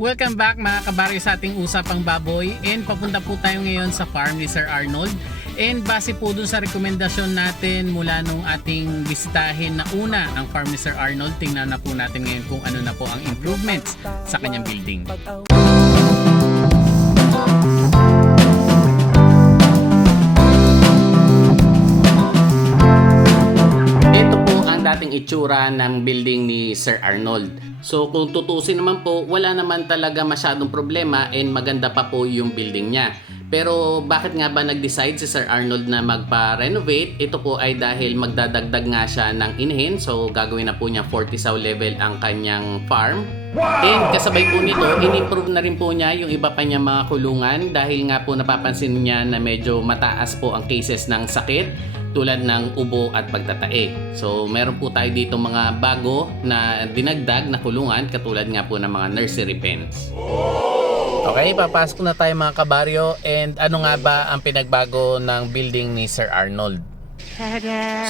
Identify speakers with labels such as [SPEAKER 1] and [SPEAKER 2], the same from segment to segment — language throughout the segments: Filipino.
[SPEAKER 1] Welcome back mga kabaryo sa ating usapang baboy and papunta po tayo ngayon sa farm ni Sir Arnold and base po dun sa rekomendasyon natin mula nung ating bisitahin na una ang farm ni Sir Arnold tingnan na po natin ngayon kung ano na po ang improvements sa kanyang building. Dating itsura ng building ni Sir Arnold. So kung tutusin naman po, wala naman talaga masyadong problema and maganda pa po yung building niya. Pero bakit nga ba nag-decide si Sir Arnold na magpa-renovate? Ito po ay dahil magdadagdag nga siya ng inhin. So gagawin na po niya 40 saw level ang kanyang farm. And kasabay po nito, in-improve na rin po niya yung iba pa niya mga kulungan dahil nga po napapansin niya na medyo mataas po ang cases ng sakit tulad ng ubo at pagtatae. So meron po tayo dito mga bago na dinagdag na kulungan katulad nga po ng mga nursery pens. Okay, papasok na tayo mga kabaryo and ano nga ba ang pinagbago ng building ni Sir Arnold?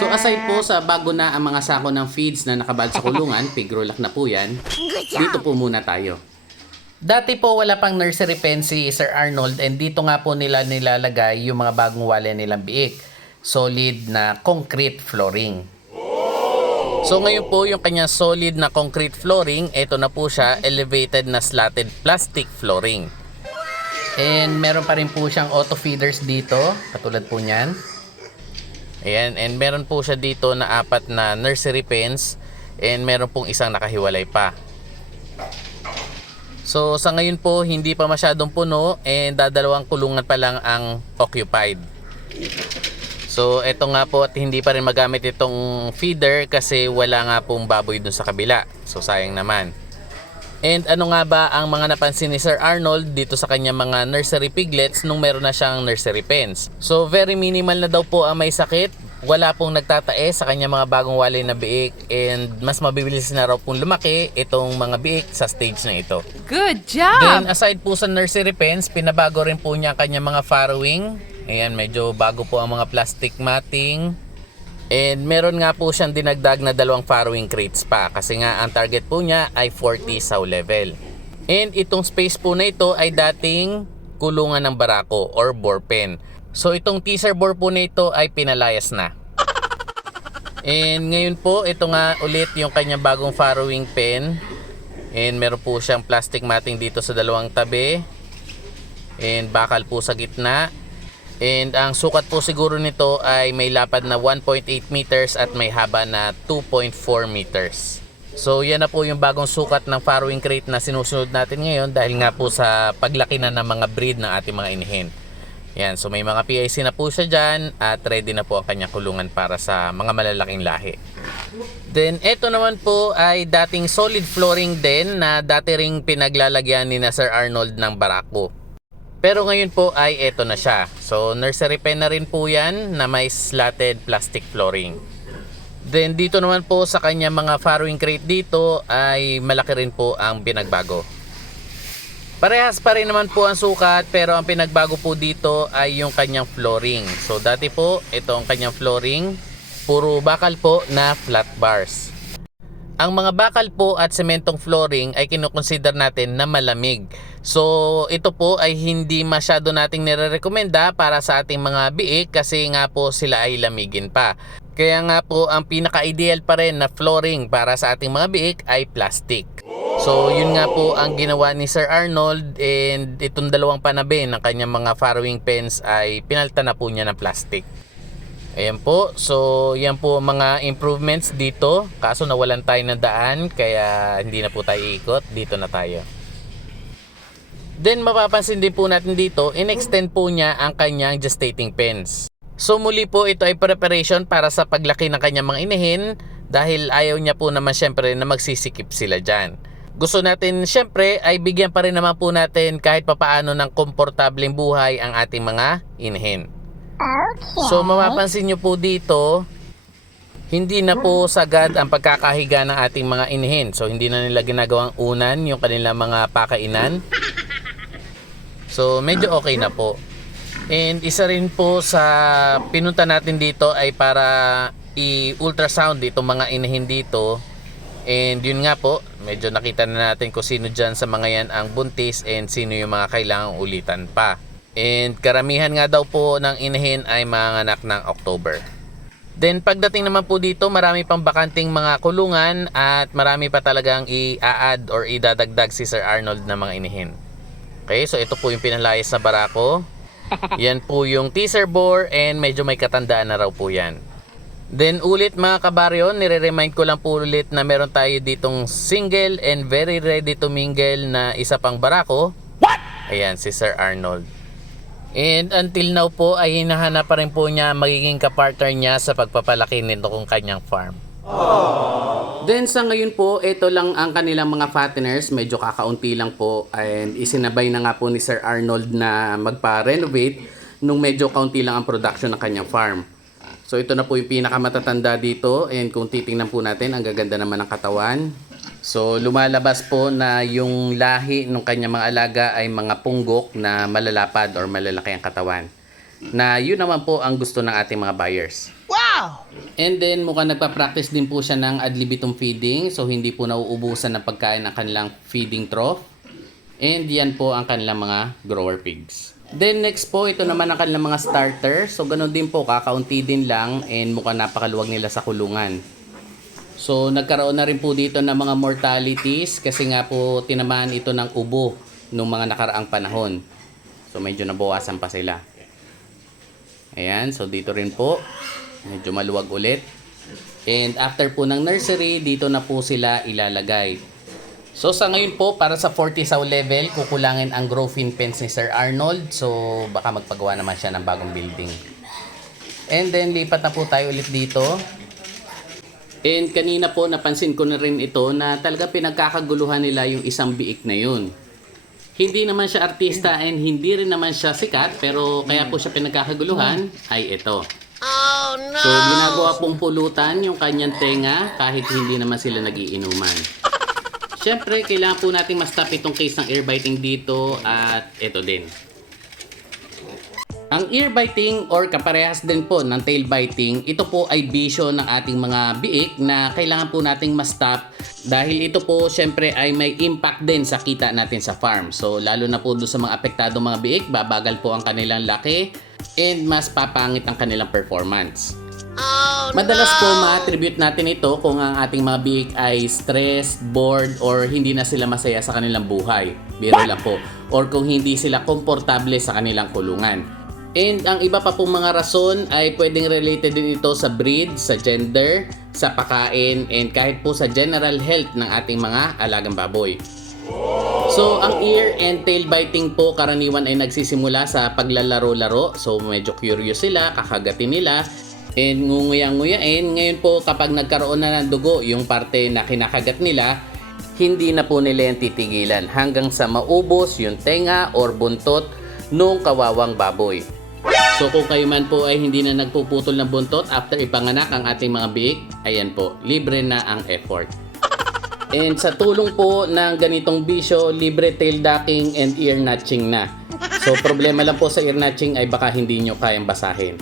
[SPEAKER 1] So aside po sa bago na ang mga sako ng feeds na nakabal sa kulungan, pigrolak na po yan, dito po muna tayo. Dati po wala pang nursery pen si Sir Arnold and dito nga po nila nilalagay yung mga bagong wale nilang biik. Solid na concrete flooring. So ngayon po yung kanya solid na concrete flooring, ito na po siya elevated na slatted plastic flooring. And meron pa rin po siyang auto feeders dito, katulad po niyan. Ayan, and meron po siya dito na apat na nursery pens and meron pong isang nakahiwalay pa. So sa ngayon po hindi pa masyadong puno and dadalawang kulungan pa lang ang occupied. So eto nga po at hindi pa rin magamit itong feeder kasi wala nga pong baboy dun sa kabila. So sayang naman. And ano nga ba ang mga napansin ni Sir Arnold dito sa kanyang mga nursery piglets nung meron na siyang nursery pens? So very minimal na daw po ang may sakit. Wala pong nagtatae sa kanyang mga bagong wali na biik and mas mabibilis na raw pong lumaki itong mga biik sa stage na ito.
[SPEAKER 2] Good job!
[SPEAKER 1] Then aside po sa nursery pens, pinabago rin po niya ang kanyang mga farrowing. Ayan, medyo bago po ang mga plastic matting. And meron nga po siyang dinagdag na dalawang farrowing crates pa kasi nga ang target po niya ay 40 saw level. And itong space po na ito ay dating kulungan ng barako or bore pen. So itong teaser bore po na ito ay pinalayas na. And ngayon po, ito nga ulit yung kanyang bagong farrowing pen. And meron po siyang plastic matting dito sa dalawang tabi. And bakal po sa gitna. And ang sukat po siguro nito ay may lapad na 1.8 meters at may haba na 2.4 meters. So yan na po yung bagong sukat ng farrowing crate na sinusunod natin ngayon dahil nga po sa paglaki na ng mga breed ng ating mga inihin. Yan, so may mga PIC na po siya dyan at ready na po ang kanyang kulungan para sa mga malalaking lahi. Then ito naman po ay dating solid flooring din na dati ring pinaglalagyan ni na Sir Arnold ng barako. Pero ngayon po ay ito na siya. So nursery pen na rin po yan na may slatted plastic flooring. Then dito naman po sa kanya mga farrowing crate dito ay malaki rin po ang pinagbago. Parehas pa rin naman po ang sukat pero ang pinagbago po dito ay yung kanyang flooring. So dati po ito ang kanyang flooring. Puro bakal po na flat bars. Ang mga bakal po at sementong flooring ay kinukonsider natin na malamig. So ito po ay hindi masyado nating nire-recommenda para sa ating mga biik kasi nga po sila ay lamigin pa. Kaya nga po ang pinaka-ideal pa rin na flooring para sa ating mga biik ay plastic. So yun nga po ang ginawa ni Sir Arnold and itong dalawang panabi ng kanyang mga farrowing pens ay pinalta na po niya ng plastic. Ayan po. So, yan po mga improvements dito. Kaso nawalan tayo ng daan kaya hindi na po tayo iikot. Dito na tayo. Then mapapansin din po natin dito, in-extend po niya ang kanyang gestating pens. So muli po ito ay preparation para sa paglaki ng kanyang mga inihin dahil ayaw niya po naman syempre na magsisikip sila dyan. Gusto natin syempre ay bigyan pa rin naman po natin kahit papaano ng komportableng buhay ang ating mga inihin. So mapapansin nyo po dito, hindi na po sagad ang pagkakahiga ng ating mga inihin. So hindi na nila ginagawang unan yung kanilang mga pakainan. So medyo okay na po. And isa rin po sa pinunta natin dito ay para i-ultrasound itong mga inihin dito And yun nga po, medyo nakita na natin kung sino dyan sa mga yan ang buntis and sino yung mga kailangang ulitan pa. And karamihan nga daw po ng inahin ay mga anak ng October. Then pagdating naman po dito, marami pang bakanting mga kulungan at marami pa talagang i-add or idadagdag si Sir Arnold na mga inihin. Okay, so ito po yung pinalayas na barako. Yan po yung teaser bore and medyo may katandaan na raw po yan. Then ulit mga kabaryo, nire-remind ko lang po ulit na meron tayo ditong single and very ready to mingle na isa pang barako. What? Ayan, si Sir Arnold. And until now po ay hinahanap pa rin po niya magiging kapartner niya sa pagpapalaki nito kung kanyang farm. Then sa ngayon po, ito lang ang kanilang mga fatteners. Medyo kakaunti lang po. And isinabay na nga po ni Sir Arnold na magpa-renovate nung medyo kaunti lang ang production ng kanyang farm. So ito na po yung pinakamatatanda dito. And kung titingnan po natin, ang gaganda naman ng katawan. So lumalabas po na yung lahi ng kanyang mga alaga ay mga punggok na malalapad or malalaki ang katawan. Na yun naman po ang gusto ng ating mga buyers. And then mukhang nagpa-practice din po siya ng ad libitum feeding so hindi po nauubusan ng pagkain ng kanilang feeding trough. And yan po ang kanilang mga grower pigs. Then next po, ito naman ang kanilang mga starter. So ganun din po, kakaunti din lang and mukhang napakaluwag nila sa kulungan. So nagkaroon na rin po dito ng mga mortalities kasi nga po tinamaan ito ng ubo nung mga nakaraang panahon. So medyo nabawasan pa sila. Ayan, so dito rin po. Medyo maluwag ulit. And after po ng nursery, dito na po sila ilalagay. So sa ngayon po, para sa 40 saw level, kukulangin ang grow fin fence ni Sir Arnold. So baka magpagawa naman siya ng bagong building. And then lipat na po tayo ulit dito. And kanina po napansin ko na rin ito na talaga pinagkakaguluhan nila yung isang biik na yun. Hindi naman siya artista and hindi rin naman siya sikat pero kaya po siya pinagkakaguluhan ay ito. So ginagawa pong pulutan yung kanyang tenga kahit hindi naman sila nagiinuman. Siyempre, kailangan po nating ma-stop itong case ng ear biting dito at ito din. Ang ear biting or kaparehas din po ng tail biting, ito po ay bisyo ng ating mga biik na kailangan po nating ma-stop dahil ito po syempre ay may impact din sa kita natin sa farm. So lalo na po doon sa mga apektado mga biik, babagal po ang kanilang laki and mas papangit ang kanilang performance. Madalas po ma-attribute natin ito kung ang ating mga biik ay stressed, bored, or hindi na sila masaya sa kanilang buhay. Biro lang po. Or kung hindi sila komportable sa kanilang kulungan. And ang iba pa pong mga rason ay pwedeng related din ito sa breed, sa gender, sa pakain, and kahit po sa general health ng ating mga alagang baboy. So, ang ear and tail biting po karaniwan ay nagsisimula sa paglalaro-laro. So, medyo curious sila, kakagatin nila, and ngunguyang-nguyain. Ngayon po, kapag nagkaroon na ng dugo yung parte na kinakagat nila, hindi na po nila yan titigilan hanggang sa maubos yung tenga or buntot nung kawawang baboy. So kung kayo man po ay hindi na nagpuputol ng buntot after ipanganak ang ating mga biik, ayan po, libre na ang effort. And sa tulong po ng ganitong bisyo, libre tail ducking and ear notching na. So problema lang po sa ear notching ay baka hindi nyo kayang basahin.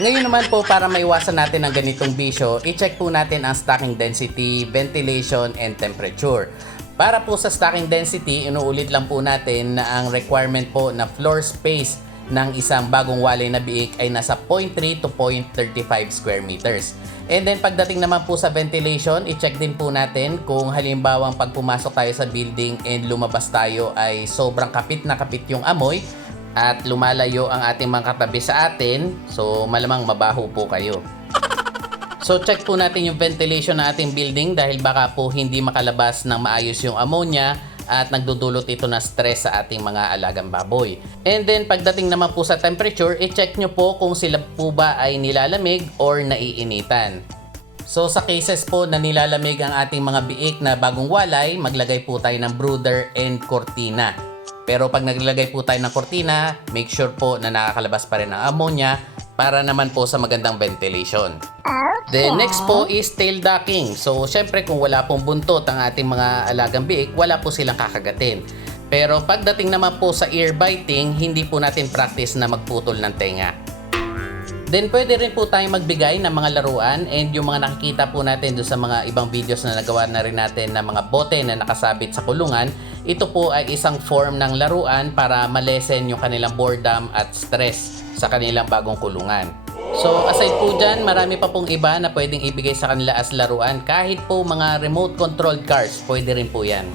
[SPEAKER 1] Ngayon naman po para maiwasan natin ang ganitong bisyo, i-check po natin ang stocking density, ventilation, and temperature. Para po sa stocking density, inuulit lang po natin na ang requirement po na floor space ng isang bagong walay na biik ay nasa 0.3 to 0.35 square meters. And then pagdating naman po sa ventilation, i-check din po natin kung halimbawang pag pumasok tayo sa building and lumabas tayo ay sobrang kapit na kapit yung amoy at lumalayo ang ating mga katabi sa atin, so malamang mabaho po kayo. So check po natin yung ventilation ng ating building dahil baka po hindi makalabas ng maayos yung ammonia at nagdudulot ito na stress sa ating mga alagang baboy. And then pagdating naman po sa temperature, i-check nyo po kung sila po ba ay nilalamig or naiinitan. So sa cases po na nilalamig ang ating mga biik na bagong walay, maglagay po tayo ng brooder and cortina. Pero pag naglagay po tayo ng cortina, make sure po na nakakalabas pa rin ang ammonia para naman po sa magandang ventilation. The next po is tail ducking. So, syempre kung wala pong buntot ang ating mga alagang biik, wala po silang kakagatin. Pero pagdating naman po sa ear biting, hindi po natin practice na magputol ng tenga. Then pwede rin po tayong magbigay ng mga laruan and yung mga nakikita po natin doon sa mga ibang videos na nagawa na rin natin ng mga bote na nakasabit sa kulungan, ito po ay isang form ng laruan para malesen yung kanilang boredom at stress sa kanilang bagong kulungan. So aside po dyan, marami pa pong iba na pwedeng ibigay sa kanila as laruan. Kahit po mga remote controlled cars, pwede rin po yan.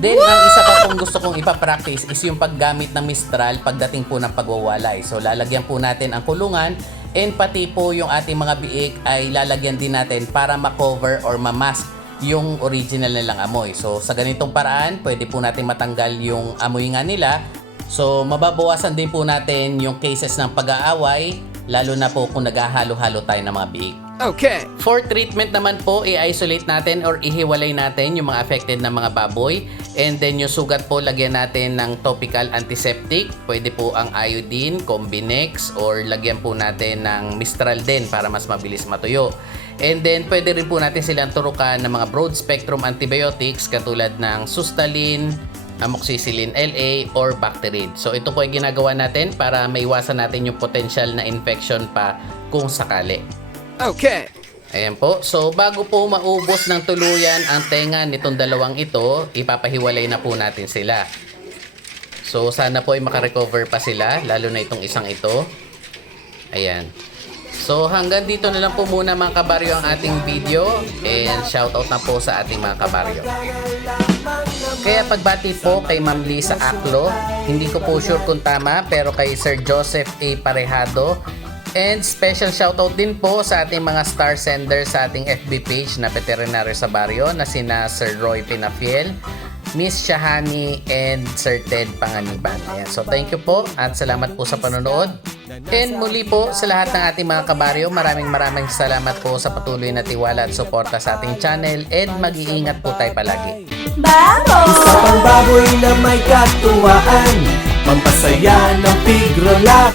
[SPEAKER 1] Then, ang isa pa pong gusto kong ipapractice is yung paggamit ng Mistral pagdating po ng pagwawalay. So, lalagyan po natin ang kulungan and pati po yung ating mga biik ay lalagyan din natin para ma-cover or ma-mask yung original nilang amoy. So, sa ganitong paraan, pwede po natin matanggal yung amoy nga nila. So, mababawasan din po natin yung cases ng pag-aaway, lalo na po kung naghahalo-halo tayo ng mga biik.
[SPEAKER 2] Okay.
[SPEAKER 1] For treatment naman po, i-isolate natin or ihiwalay natin yung mga affected na mga baboy. And then yung sugat po, lagyan natin ng topical antiseptic. Pwede po ang iodine, Combinex, or lagyan po natin ng Mistral din para mas mabilis matuyo. And then pwede rin po natin silang turukan ng mga broad spectrum antibiotics katulad ng Sustalin, amoxicillin LA or Bacterid. So ito po ay ginagawa natin para maiwasan natin yung potential na infection pa kung sakali.
[SPEAKER 2] Okay.
[SPEAKER 1] Ayan po. So, bago po maubos ng tuluyan ang tenga nitong dalawang ito, ipapahiwalay na po natin sila. So, sana po ay makarecover pa sila, lalo na itong isang ito. Ayan. So, hanggang dito na lang po muna mga kabaryo ang ating video. And shoutout na po sa ating mga kabaryo. Kaya pagbati po kay Ma'am Lisa Aklo, hindi ko po sure kung tama, pero kay Sir Joseph A. Parehado, And special shoutout din po sa ating mga star senders sa ating FB page na Veterinaryo sa Baryo na sina Sir Roy Pinafiel, Miss Shahani, and Sir Ted Panganiban. Ayan. So thank you po at salamat po sa panonood. And muli po sa lahat ng ating mga kabaryo, maraming maraming salamat po sa patuloy na tiwala at suporta sa ating channel and mag-iingat po tayo palagi.
[SPEAKER 3] Isa pang baboy na may katuwaan Pampasaya ng pigrolak